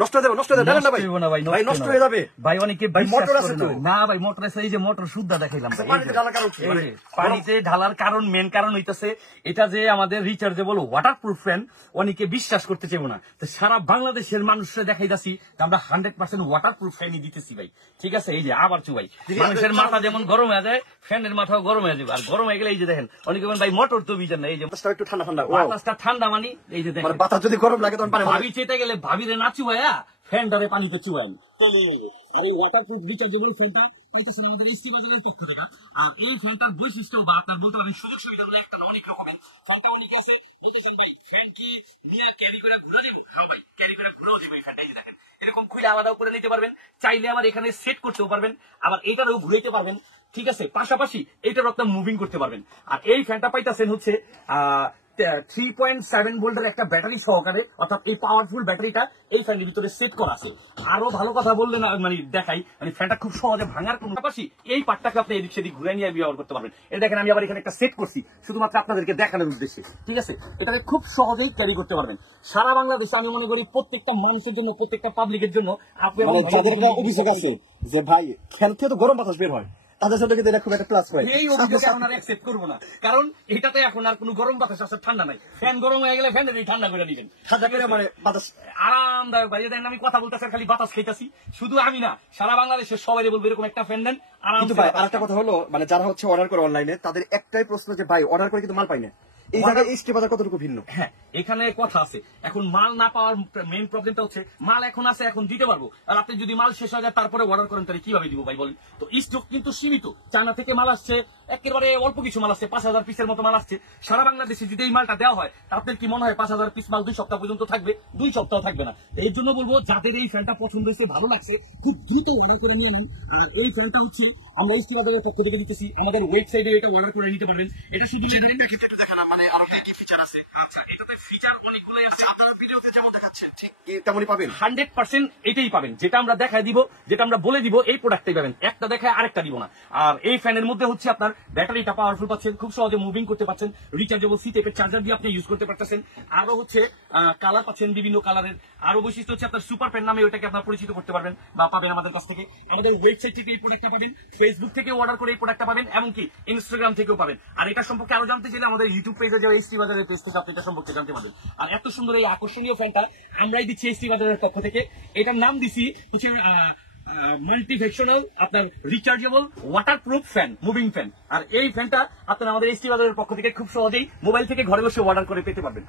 নষ্ট হয়ে যাবে, নষ্ট হয়ে যাবে, না ভাই ভাই নষ্ট হয়ে যাবে ভাই। অনেকে মোটর আছে তো না ভাই, মোটর আছে, এই যে মোটর শুদ্ধা দেখাইলাম ভাই। পানিতে ঢালার কারণ কি? মানে পানিতে ঢালার কারণ, মেন কারণ হইতেছে এটা যে আমাদের রিচার্জেবল ওয়াটারপ্রুফ ফ্যান। অনেকে বিশ্বাস করতে চাইবো না, তো সারা বাংলাদেশের মানুষরা দেখাইতাছি আমরা 100% ওয়াটারপ্রুফ ফ্যানই দিতেছি ভাই। ঠিক আছে, এই যে আবার চুবাই, মানুষের মাথা যেমন গরম হয়ে যায়, ফ্যানের মাথাও গরম হয়ে যাবে। আর গরম হয়ে গেলে এই যে দেখেন, অনেকে বলেন ভাই মোটর তো বিজার না, এই যে বাতাসটা একটু ঠান্ডা ঠান্ডা, বাতাসটা ঠান্ডা, মানে এই যে দেখেন বাতাস যদি গরম লাগে তখন পানি ভাবি চেতে গেলে ভাবিরে না চুবাইয়া ফ্যানটারে পানিতে চুবাইন। আর এই ওয়াটারপ্রুফ রিচার্জেবল ফ্যানটা পাইতেছেন আমাদের এসটি বাজারের পক্ষ থেকে। আর এই ফ্যানটার বৈশিষ্ট্য বা আপনার বলতে পারেন সুযোগ সুবিধা একটা না, অনেক রকমের। ফ্যানটা অনেকে আছে বলতেছেন ভাই ফ্যান কি নিয়ে ক্যারি করে ঘুরে দিব? হ্যাঁ ভাই, ক্যারি করে ঘুরেও দিব এই ফ্যানটা। এই দেখেন এরকম খুলে আলাদা করে নিতে পারবেন, চাইলে আবার এখানে সেট করতেও পারবেন, আবার এটারও ঘুরাইতে পারবেন। ঠিক আছে, পাশাপাশি এটারও আপনার মুভিং করতে পারবেন। আর এই ফ্যানটা পাইতেছেন হচ্ছে 3.7 ভোল্টের একটা ব্যাটারি সহকারে, অর্থাৎ এই পাওয়ারফুল ব্যাটারিটা এই ফ্যানের ভিতরে সেট করা আছে। আরো ভালো কথা বললে না, মানে দেখাই, মানে ফ্যানটা খুব সহজে ভাঙার কোন পাশাপাশি এই পার্টটাকে আপনি এদিক সেদিক ঘুরে নিয়ে ব্যবহার করতে পারবেন। এটা দেখেন আমি আবার এখানে একটা সেট করছি শুধুমাত্র আপনাদেরকে দেখানোর উদ্দেশ্যে। ঠিক আছে, এটাকে খুব সহজেই ক্যারি করতে পারবেন সারা বাংলাদেশে। আমি মনে করি প্রত্যেকটা মানুষের জন্য, প্রত্যেকটা পাবলিকের জন্য, আপনি যাদের একটা অভিযোগ আছে যে ভাই ফ্যান থেকে তো গরম বাতাস বের হয়, তাদের সাথে কিন্তু এটা খুব একটা প্লাস হয়। এই অভিযোগ এখন আর অ্যাকসেপ্ট করবো না, কারণ এটাতে এখন আর কোনো গরম বাতাস আছে, ঠান্ডা নাই। ফ্যান গরম হয়ে গেলে ফ্যানের ঠান্ডা করে দিবেন, ঠান্ডা করে মানে বাতাস আরামদায়ক ভাই। দেন আমি কথা বলতেছি খালি বাতাস খাইতেছি, শুধু আমি না সারা বাংলাদেশের সবাই বলবো এরকম একটা ফ্যান দেন আরাম। কিন্তু ভাই আরেকটা কথা হলো, মানে যারা হচ্ছে অর্ডার করে অনলাইনে, তাদের একটাই প্রশ্ন যে ভাই অর্ডার করে কিন্তু মাল পাই না। এই জায়গায় এসটি বাজার কতটুকু ভিন্ন? হ্যাঁ, এখানে কথা আছে। এখন মাল না পাওয়ার মেইন প্রবলেমটা হচ্ছে মাল এখন আছে, এখন দিতে পারবো। আর আপনি যদি মাল শেষ হয়ে যায় তারপরে অর্ডার করেন, তাহলে কিভাবে দিব ভাই বলেন? তো স্টক কিন্তু সীমিত। চায়না থেকে মাল আসছে, একেবারে অল্প কিছু মাল আসছে, 5000 পিসের মতো মাল আসছে। সারা বাংলাদেশে যদি এই মালটা দেওয়া হয়, আপনার কি মনে হয় 5000 পিস মাল 2 সপ্তাহ পর্যন্ত থাকবে? 2 সপ্তাহ থাকবে না। এই জন্য বলবো যাদের এই ফ্যানটা পছন্দ হয়েছে, ভালো লাগছে, খুব দ্রুত অর্ডার করে নিয়ে নিন। আর এই ফ্যানটা হচ্ছে আমরা এসটি বাজারের পক্ষ থেকে দিতেছি, আমাদের ওয়েবসাইটে এটা অর্ডার করে নিতে পারবেন। এটা শুধু দেখানো, মানে আরো কি ফিচার আছে। আচ্ছা, এটাতে ফিচার অনেকগুলো আছে, আপনারা ভিডিওতে যেমন দেখাচ্ছেন ঠিক তেমনই পাবেন। 100% এটাই পাবেন, যেটা আমরা দেখাই দিব, যেটা আমরা বলে দিব, এই প্রোডাক্টটাই পাবেন। একটা দেখায় আরেকটা দিব না। আর এই ফ্যানের মধ্যে হচ্ছে আপনার ব্যাটারিটা পাওয়ারফুল পাচ্ছেন, খুব সহজে মুভিং করতে পারছেন, রিচার্জেবল সি টাইপের চার্জার দিয়ে আপনি ইউজ করতে পারতেছেন। আরো হচ্ছে কালার পাচ্ছেন বিভিন্ন কালারের। আরো বৈশিষ্ট্য হচ্ছে আপনার সুপার পেন নামে ওইটাকে আপনার পরিচিত করতে পারবেন বা পাবেন আমাদের কাছ থেকে। আমাদের ওয়েবসাইট থেকে এই প্রোডাক্টটা পাবেন, ফেসবুক থেকে অর্ডার করে এই প্রোডাক্টটা পাবেন, এমনকি ইনস্টাগ্রাম থেকেও পাবেন। আর এটা সম্পর্কে আরো জানতে চাইলে আমাদের ইউটিউব পেজে যাওয়া এসটি বাজারের পেজ থেকে আপনি এটা সম্পর্কে জানতে পারবেন। আর এত সুন্দর এই আকর্ষণীয় ফ্যানটা আমরাই দিচ্ছি এসটি বাজারের পক্ষ থেকে। এটার নাম দিছি হচ্ছে মাল্টিফেকশনাল আপনার rechargeable waterproof fan, moving fan. আর এই ফ্যানটা আপনারা আমাদের এসটি বাজারের পক্ষ থেকে খুব সহজেই মোবাইল থেকে ঘরে বসে অর্ডার করে পেতে পারবেন।